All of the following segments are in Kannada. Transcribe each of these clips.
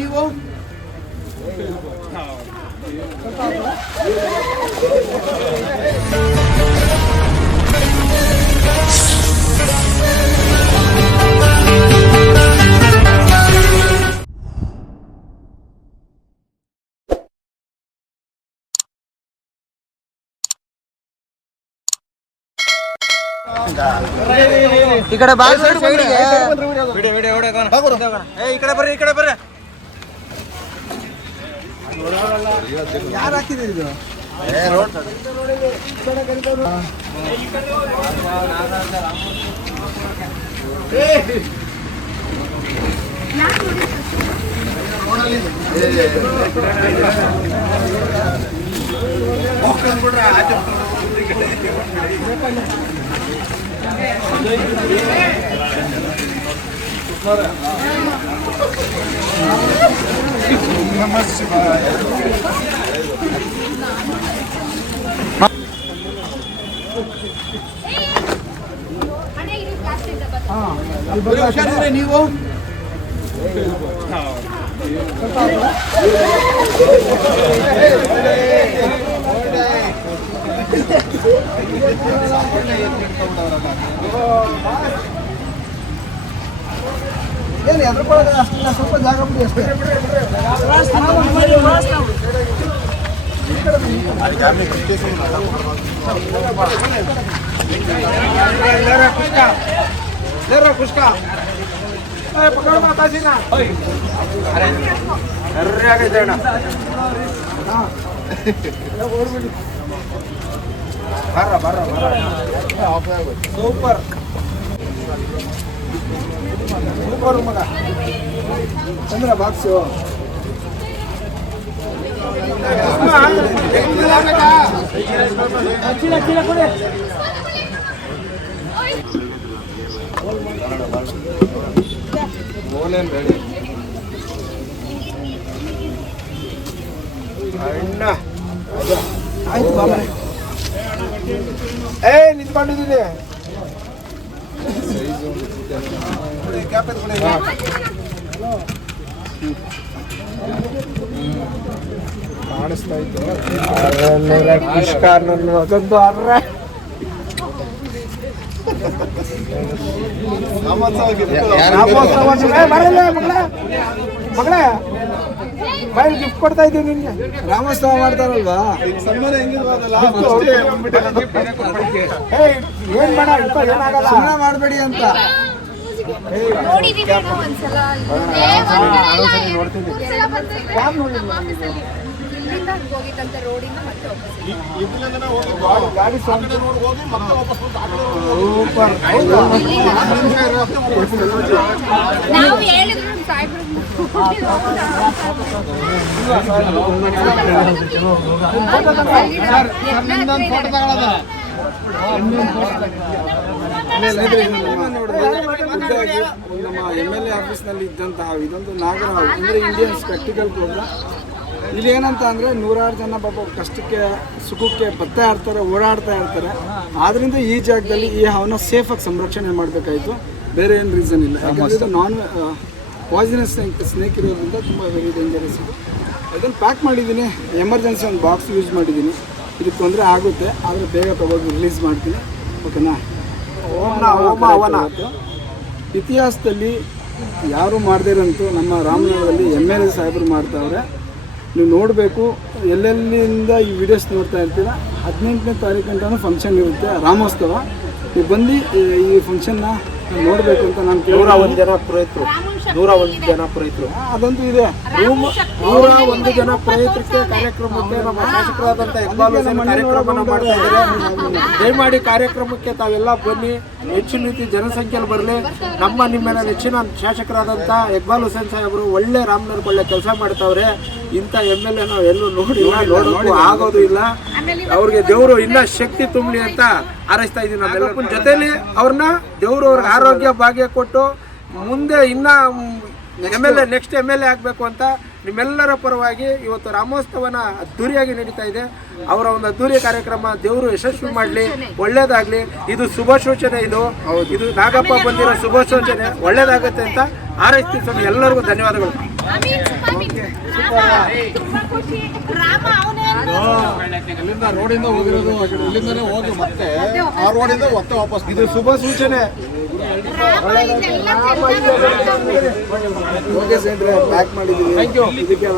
ನೀವು ಈ ಕಡೆ ಬಾಯ್ ಸೈಡ್ ಈ ಕಡೆ ಬರ್ರಿ ಯಾರು ಹಾಕಿದ್ದೀರಿ ಇದು ನೀವು ಏನು ಎದ್ರಕೊಳ್ಳೋದು ಅಷ್ಟು ಸ್ವಲ್ಪ ಜಾಗ ಬಿಡಿ ಅಷ್ಟೇ ಸೂಪರ್ ಸೂಪರ್ ಮಗ ಚಂದ್ರ ಬಾಕ್ಸು ಅಣ್ಣ ಆಯ್ತು ಬಾಬರೆ ನಿಂತ್ಕೊಂಡಿದ್ದೀನಿ ಕಾಣಿಸ್ತಾ ಇತ್ತು ಪುಷ್ಕಾರ್ ನನ್ನ ಅದೊಂದು ಅರ್ರ ಮಗಳೇ ಬೈಲ್ ಗಿಫ್ಟ್ ಕೊಡ್ತಾ ಇದ್ದೀವಿ ನಿನ್ಗೆ ರಾಮೋತ್ಸವ ಮಾಡ್ತಾರಲ್ವಾ ಏನ್ ಬೇಡ ಏನಾಗಲ್ಲ ಸುಮ್ಮನೆ ಮಾಡಬೇಡಿ ಅಂತ ಗಾಡಿ ನಮ್ಮ MLA ಆಫೀಸ್ನಲ್ಲಿ ಇದ್ದಂತಹ ಇದೊಂದು ನಾಗರ ಅಂದರೆ ಇಂಡಿಯನ್ ಸ್ಪೆಕ್ಟಿಕಲ್ ಪ್ರೋಗ್ರಾಮ್. ಇಲ್ಲಿ ಏನಂತ ಅಂದರೆ 100 ಜನ ಪಾಪ ಕಷ್ಟಕ್ಕೆ ಸುಖಕ್ಕೆ ಬರ್ತಾ ಇರ್ತಾರೆ, ಓಡಾಡ್ತಾ ಇರ್ತಾರೆ. ಆದ್ದರಿಂದ ಈ ಜಾಗದಲ್ಲಿ ಈ ಹಾವನ್ನ ಸೇಫಾಗಿ ಸಂರಕ್ಷಣೆ ಮಾಡಬೇಕಾಯಿತು, ಬೇರೆ ಏನು ರೀಸನ್ ಇಲ್ಲ. ಯಾಕಂದರೆ ಇದು ನಾನ್ ಪಾಯ್ಸನಸ್ ಸ್ನೇಕ್ ಇರೋದ್ರಿಂದ ತುಂಬ ವೆರಿ ಡೇಂಜರಸ್ ಇದು. ಅದನ್ನು ಪ್ಯಾಕ್ ಮಾಡಿದ್ದೀನಿ, ಎಮರ್ಜೆನ್ಸಿ ಒಂದು ಬಾಕ್ಸ್ ಯೂಸ್ ಮಾಡಿದ್ದೀನಿ. ಇದಕ್ಕೆ ತೊಂದರೆ ಆಗುತ್ತೆ, ಆದರೆ ಬೇಗ ತಗೊಂಡು ರಿಲೀಸ್ ಮಾಡ್ತೀನಿ. ಓಕೆನಾ? ಇತಿಹಾಸದಲ್ಲಿ ಯಾರು ಮಾಡದಿರಂತೂ ನಮ್ಮ ರಾಮನಗರದಲ್ಲಿ MLA ಸಾಹೇಬರು ಮಾಡ್ತಾವ್ರೆ. ನೀವು ನೋಡಬೇಕು, ಎಲ್ಲೆಲ್ಲಿಂದ ಈ ವಿಡಿಯೋಸ್ ನೋಡ್ತಾ ಇರ್ತೀರ. 18ನೇ ತಾರೀಕಂತನೂ ಫಂಕ್ಷನ್ ಇರುತ್ತೆ, ರಾಮೋತ್ಸವ. ನೀವು ಬಂದು ಈ ಫಂಕ್ಷನ್ನ ನೋಡಬೇಕು ಅಂತ ನಾನು 101 ಜನ ಪುರೋಹಿತರು, 101 ಜನ ಪುರೋಹಿತರು ಅದಂತೂ ಇದೆ. 101 ಜನ ಪುರೋಹಿತರಿಗೆ ಕಾರ್ಯಕ್ರಮಕ್ಕೆ ನಮ್ಮ ಶಾಸಕರಾದಂಥ ಇಕ್ಬಾಲ್ ಹುಸೇನ್ ಕಾರ್ಯಕ್ರಮನ ಮಾಡ್ತಾ ಇದ್ದಾರೆ. ದಯಮಾಡಿ ಕಾರ್ಯಕ್ರಮಕ್ಕೆ ತಾವೆಲ್ಲ ಬನ್ನಿ, ಹೆಚ್ಚಿನ ರೀತಿ ಜನಸಂಖ್ಯೆಯಲ್ಲಿ ಬರಲಿ. ನಿಮ್ಮೆಲ್ಲ ನೆಚ್ಚಿನ ಶಾಸಕರಾದಂಥ ಇಕ್ಬಾಲ್ ಹುಸೇನ್ ಸಾಹೇಬರು ಒಳ್ಳೆ ರಾಮನಗರಕ್ಕೆ ಒಳ್ಳೆ ಕೆಲಸ ಮಾಡ್ತಾವ್ರೆ. ಇಂಥ MLA ನಾವು ಎಲ್ಲೂ ನೋಡೋಕ್ಕೂ ಆಗೋದು ಇಲ್ಲ. ಅವ್ರಿಗೆ ದೇವರು ಇನ್ನೂ ಶಕ್ತಿ ತುಂಬಲಿ ಅಂತ ಹಾರೈಸ್ತಾ ಇದ್ದೀನಿ. ನಮ್ಮೆಲ್ಲರ ಜೊತೆಲಿ ಅವ್ರನ್ನ ದೇವರು ಅವ್ರಿಗೆ ಆರೋಗ್ಯ ಭಾಗ್ಯ ಕೊಟ್ಟು ಮುಂದೆ ಇನ್ನೂ ನೆಕ್ಸ್ಟ್ MLA ಆಗಬೇಕು ಅಂತ ನಿಮ್ಮೆಲ್ಲರ ಪರವಾಗಿ ಇವತ್ತು ರಾಮೋತ್ಸವನ ಅದ್ದೂರಿಯಾಗಿ ನಡೀತಾ ಇದೆ. ಅವರ ಒಂದು ಅದ್ದೂರಿಯ ಕಾರ್ಯಕ್ರಮ ದೇವರು ಯಶಸ್ವಿ ಮಾಡಲಿ, ಒಳ್ಳೇದಾಗಲಿ. ಇದು ಶುಭ ಸೂಚನೆ, ಇದು ನಾಗಪ್ಪ ಬಂದಿರೋ ಶುಭ ಸೂಚನೆ, ಒಳ್ಳೇದಾಗುತ್ತೆ ಅಂತ ಹಾರೈಸ್ತೀವಿ ಸ್ವಾಮಿ. ಎಲ್ಲರಿಗೂ ಧನ್ಯವಾದಗಳು. ಇಲ್ಲಿಂದ ರೋಡಿಂದ ಹೋಗಿರೋದು ಇಲ್ಲಿಂದನೇ ಹೋಗಿ ಮತ್ತೆ ಆ ರೋಡಿಂದ ಮತ್ತೆ ವಾಪಸ್ ಇದು ಶುಭ ಸೂಚನೆ. ಓಕೆ ಸ್ನೇಹಿತರೆ, ಪ್ಯಾಕ್ ಮಾಡಿದ್ದೀವಿ. Thank you. ಇದಕ್ಕೆ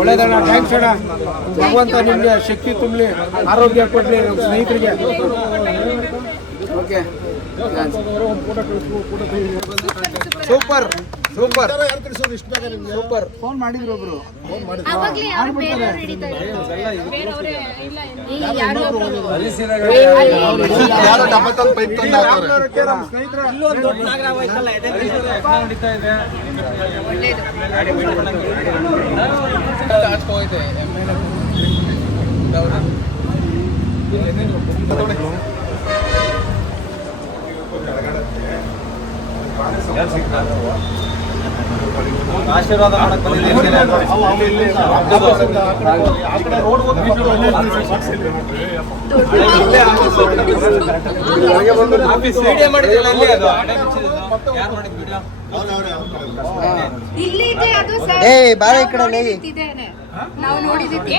ಒಳ್ಳೆದಣ್ಣ, ಥ್ಯಾಂಕ್ಸ್ ಅಣ್ಣ. ಭಗವಂತ ನಿಮಗೆ ಶಕ್ತಿ ತುಂಬಲಿ, ಆರೋಗ್ಯ ಕೊಡಲಿ ನಮ್ಮ ಸ್ನೇಹಿತರಿಗೆ. Okay, super super super. Phone ಮಾಡಿದ್ರು ಒಬ್ರು, ಯಾರೋ ಡಬ್ಬ ತಂದು ಪೈಪ್ ತಂದು ಹಾಕೋರೆ. ಆಶೀರ್ವಾದ ಮಾಡಕ್ ನಾವು ನೋಡಿದ್ದೀವಿ.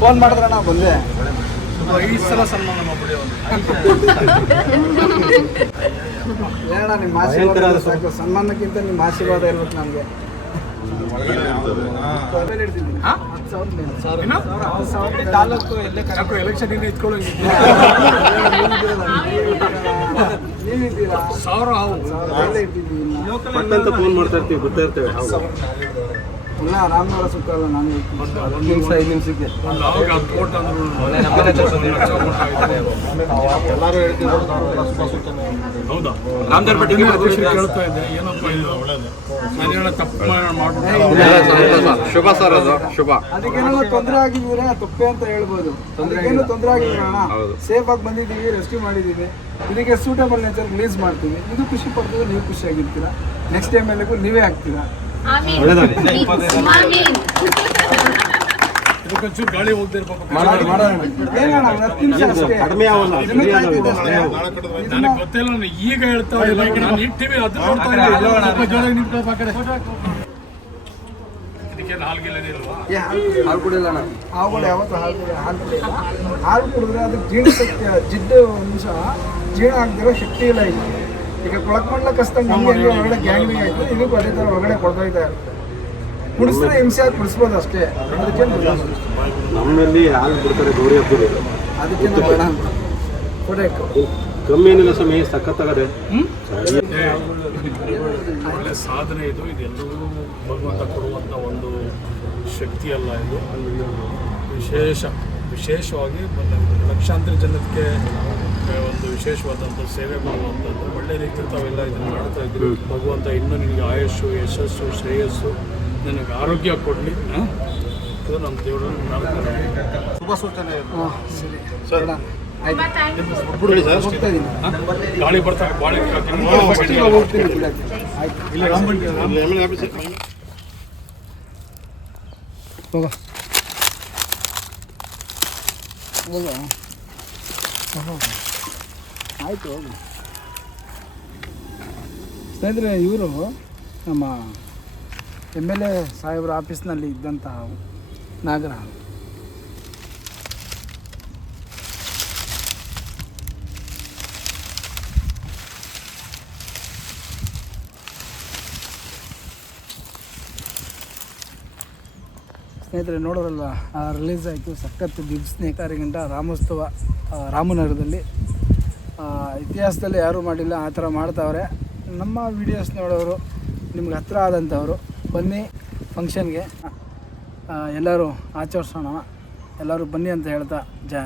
ಫೋನ್ ಮಾಡಿದ್ರೆ ನಾ ಬಂದೆ. 5 ಸಲ ಸನ್ಮಾನ ಮಾಡ್ಬಿಡಿ. ಏನಣ್ಣ ನಿಮ್ಮ ಆಶೀರ್ವಾದ ಸಾಕು. ಸನ್ಮಾನಕ್ಕಿಂತ ನಿಮ್ಮ ಆಶೀರ್ವಾದ ಇರ್ಬೇಕು ನಮಗೆ. ಎಲೆಕ್ಷನ್ ಇನ್ನೂ ಇಟ್ಕೊಳ್ಳೋಂಗಿಲ್ಲ. ನೀವಿದ್ದೀರಾ? 1000 ಹಾವು ಫೋನ್ ಮಾಡ್ತಾ ಇರ್ತೀವಿ, ಗೊತ್ತಾ ಇರ್ತೇವೆ. ಇಲ್ಲ, ರಾಮನಗರ ಸುತ್ತ ಅಲ್ಲ, ನಾನು ನಿಮಿಷ 5 ನಿಮಿಷಕ್ಕೆ ಒಂದು ಹಾವಿಗೆ 10 ಕೋಟಿ ಅಂದ್ರು ಎಲ್ಲರೂ ಹೇಳ್ತೀವಿ ಹೌದಾ? ರಾಮದೇವ್ರ ಬಗ್ಗೆ ಕೇಳ್ತಾ ಇದ್ದೆ, ಏನಪ್ಪ ಇದು ನಾನೇನೋ ತಪ್ಪು ಮಾಡ್ಬಿಟ್ಟು. ಶುಭ ಸರ್, ಅದು ಶುಭ. ಅದಕ್ಕೇನೋ ತೊಂದರೆ ಆಗಿದ್ರೆ ತಪ್ಪೆ ಅಂತ ಹೇಳ್ಬೋದು. ಅದಕ್ಕೇನು ತೊಂದರೆ ಆಗಿಲ್ಲ ಅಣ್ಣ, ಸೇಫ್ ಆಗಿ ಬಂದಿದ್ದೀವಿ, ರೆಸ್ಕ್ಯೂ ಮಾಡಿದ್ದೀವಿ. ಇದಕ್ಕೆ ಸೂಟಬಲ್ ನೇಚರ್ ರಿಲೀಸ್ ಮಾಡ್ತೀವಿ. ಇದು ಖುಷಿ ಪಡ್ತೀವಿ, ನೀವು ಖುಷಿಯಾಗಿರ್ತೀರಾ. ನೆಕ್ಸ್ಟ್ ಟೈಮ್ ಎಲ್ಲಗೂ ನೀವೇ ಆಗ್ತೀರಾ. ಇದಕ್ಕೊಂಚೂರು ಗಾಳಿ ಹೋಗ್ತಿರ್ಬೇಕು. ಏನಣ್ಣ, 10 ನಿಮಿಷ ಅಷ್ಟೇ. ಇದನ್ನ ಕಾಯ್ತಿದ್ದೆ ಅಷ್ಟೇ. ನನಗೆ ಗೊತ್ತಿಲ್ಲ, ನಾನು ಈಗ ಹೇಳ್ತಾ ಇಲ್ಲ. ನಾನು ಇಟ್ಟಿವಿ ಅದು ನೋಡ್ತಾ ಇದಕ್ಕೇನು ಹಾಲ್ಗಿಲ್ಲದಿಲ್ವಾ? ಹಾಲು ಕುಡಿಯಲ್ಲ ಅಣ್ಣ. ಹಾವುಗಳು ಯಾವತ್ತೂ ಹಾಲು ಕುಡಿಯಲ್ಲ. ಹಾಲು ಕುಡಿದ್ರೆ ಅದಕ್ಕೆ ಜೀರ್ಣ ಜಿಡ್ಡು ಅಂಶ ಜೀರ್ಣ ಆಗದಿರೋ ಶಕ್ತಿ ಇಲ್ಲ. ಈಗ ಕೊಳಕ್ಮಂಡ್ಲ ಕಸ್ತಂಗೆ ನಮಗೆ ಹೊರಗಡೆ ಗ್ಯಾಂಗ್ಲಿಂಗ್ ಆಯ್ತು, ಇದಕ್ಕೂ ಅದೇ ಥರ ಹೊರಗಡೆ ಕೊಡ್ತಾ ಇದ್ದಾರೆ. ಕುಡಿಸಿದ್ರೆ ಹಿಂಸೆ ಆಗಿ ಕುಡಿಸ್ಬೋದು ಅಷ್ಟೇ. ಅದಕ್ಕೆ ನಮ್ಮಲ್ಲಿ ಹಾಲು ಬಿಡ್ತಾರೆ ಗೌರಿ ಹಬ್ಬದಲ್ಲಿ. ಅದಕ್ಕೆ ಬೇಡ ಕೊಡಬೇಕು. ಕಮ್ಮಿ ಏನಿಲ್ಲ ಸ್ವಾಮಿ, ಸಖತ್ತಾಗದೆ. ಒಳ್ಳೆ ಸಾಧನೆ ಇದು. ಇದೆಲ್ಲವೂ ಭಗವಂತ ಕೊಡುವಂಥ ಒಂದು ಶಕ್ತಿ ಅಲ್ಲ ಇದು. ವಿಶೇಷವಾಗಿ ಲಕ್ಷಾಂತರ ಜನಕ್ಕೆ ಒಂದು ವಿಶೇಷವಾದಂಥ ಸೇವೆ ಮಾಡುವಂಥದ್ದು. ಒಳ್ಳೆ ರೀತಿಯಲ್ಲಿ ತಾವೆಲ್ಲ ಇದನ್ನು ಮಾಡ್ತಾ ಇದ್ದೀವಿ. ಭಗವಂತ ಇನ್ನೂ ನಿನಗೆ ಆಯುಷು, ಯಶಸ್ಸು, ಶ್ರೇಯಸ್ಸು, ನನಗೆ ಆರೋಗ್ಯ ಕೊಡಲಿ. ಇದು ನಮ್ಮ ದೇವರನ್ನು ಪ್ರಾರ್ಥನೆ. ಶುಭ ಸೂಚನೆ. ಸರಿ ಸರ್ ಹೋಗ್ತಾ ಇದ್ದೀನಿ. ಗಾಳಿ ಬರ್ತಾರೆ ಬಾಳೆ ಫಸ್ಟಿಗೆ ಹೋಗ್ತೀನಿ ಬಿಡಕ್ಕೆ. ಆಯ್ತು, ಹೋಗ ಆಯಿತು, ಹೋಗಿ. ಸ್ನೇಹಿತರೆ, ಇವರು ನಮ್ಮ MLA ಸಾಹೇಬ್ರ ಆಫೀಸ್ನಲ್ಲಿ ಇದ್ದಂತಹ ನಾಗರ ಹಾವು. ಸ್ನೇಹಿತರೆ ನೋಡೋರಲ್ವ, ರಿಲೀಸ್ ಆಯಿತು. ಸಖತ್ ಬಿಗ್ ಸ್ನೇಕ್ 6 ಗಂಟೆ ರಾಮೋತ್ಸವ ರಾಮನಗರದಲ್ಲಿ. ಇತಿಹಾಸದಲ್ಲಿ ಯಾರೂ ಮಾಡಿಲ್ಲ, ಆ ಥರ ಮಾಡ್ತಾವ್ರೆ. ನಮ್ಮ ವೀಡಿಯೋಸ್ ನೋಡೋರು, ನಿಮ್ಗೆ ಹತ್ರ ಆದಂಥವ್ರು ಬನ್ನಿ ಫಂಕ್ಷನ್ಗೆ. ಎಲ್ಲರೂ ಆಚರಿಸೋಣ, ಎಲ್ಲರೂ ಬನ್ನಿ ಅಂತ ಹೇಳ್ತಾ ಜಯ.